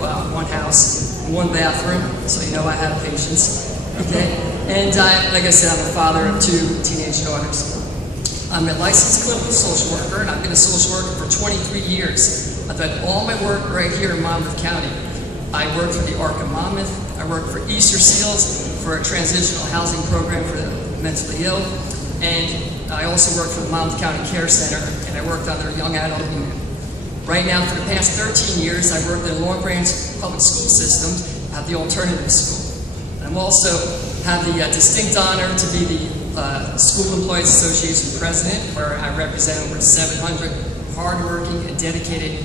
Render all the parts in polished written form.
one house, one bathroom, so you know I have patience. Okay? And like I said, I'm a father of 2 teenage daughters. I'm a licensed clinical social worker, and I've been a social worker for 23 years. I've done all my work right here in Monmouth County. I worked for the Arc of Monmouth. I worked for Easter Seals for a transitional housing program for the mentally ill. And I also worked for the Monmouth County Care Center, and I worked on their young adult unit. Right now, for the past 13 years, I've worked in Long Branch Public School Systems at the alternative school. I'm also have the distinct honor to be the School Employees Association President, where I represent over 700 hardworking and dedicated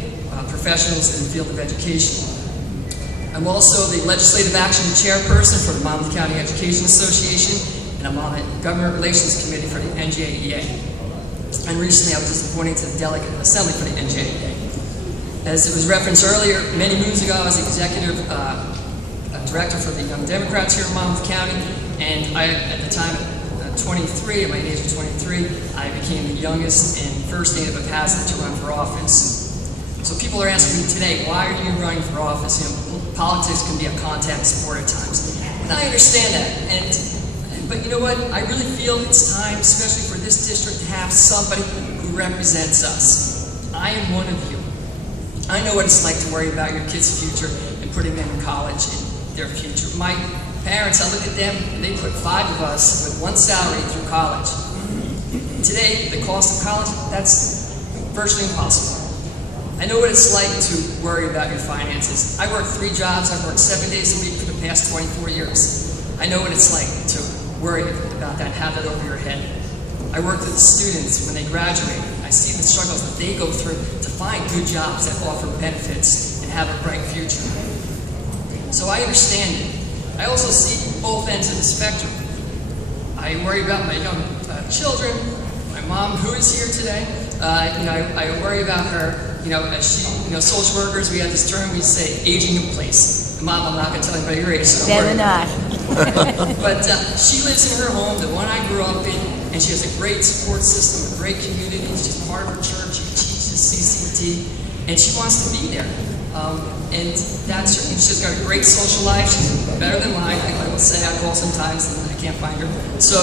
professionals in the field of education. I'm also the Legislative Action Chairperson for the Monmouth County Education Association, and I'm on the Government Relations Committee for the NJEA. And recently I was just appointed to the Delegate Assembly for the NJEA. As it was referenced earlier, many moons ago I was Executive Director for the Young Democrats here in Monmouth County, and at the time, 23, at my age of 23, I became the youngest and first native of Hazlet to run for office. So people are asking me today, why are you running for office? You know, politics can be a contact sport at times. And I understand that. But you know what? I really feel it's time, especially for this district, to have somebody who represents us. I am one of you. I know what it's like to worry about your kids' future and putting them in college and their future. My parents, I look at them, and they put 5 of us with 1 salary through college. Today, the cost of college, that's virtually impossible. I know what it's like to worry about your finances. I work 3 jobs, I've worked 7 days a week for the past 24 years. I know what it's like to worry about that, have that over your head. I work with the students when they graduate. I see the struggles that they go through to find good jobs that offer benefits and have a bright future. So I understand it. I also see both ends of the spectrum. I worry about my young children, my mom who is here today. I worry about her, as she, social workers, we have this term, we say aging in place. Mom, I'm not going to tell anybody your age, so don't worry. Better not. But she lives in her home, the one I grew up in, and she has a great support system, a great community. She's part of her church, she teaches CCT, and she wants to be there. And that's her. She's got a great social life. She's better than mine. I will say, I call sometimes and I can't find her. So,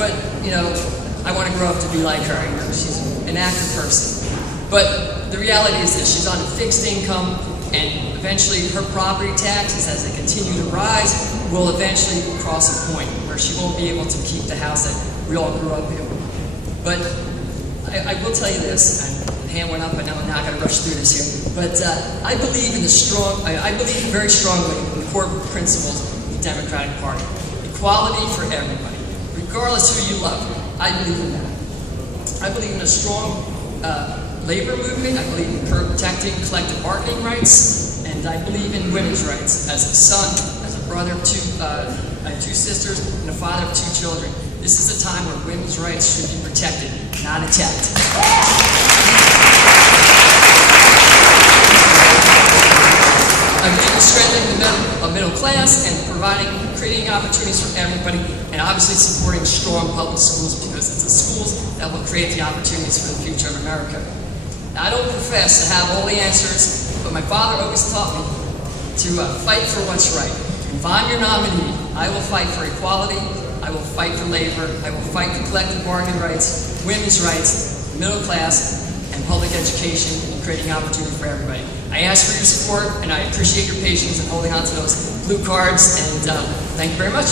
but I want to grow up to be like her. She's an active person. But the reality is that she's on a fixed income, and eventually her property taxes, as they continue to rise, will eventually cross a point where she won't be able to keep the house that we all grew up in. But I will tell you this. Hand went up, I know I'm not going to rush through this here, but I believe I believe very strongly in the core principles of the Democratic Party. Equality for everybody, regardless who you love. I believe in that. I believe in a strong labor movement. I believe in protecting collective bargaining rights, and I believe in women's rights. As a son, as a brother of 2 sisters, and a father of 2 children, this is a time where women's rights should be protected, not attacked. Strengthening the middle class and creating opportunities for everybody, and obviously supporting strong public schools, because it's the schools that will create the opportunities for the future of America. Now, I don't profess to have all the answers, but my father always taught me to fight for what's right. If I'm your nominee, I will fight for equality, I will fight for labor, I will fight for collective bargaining rights, women's rights, the middle class, and public education, and creating opportunity for everybody. I ask for your support, and I appreciate your patience in holding on to those blue cards, and thank you very much.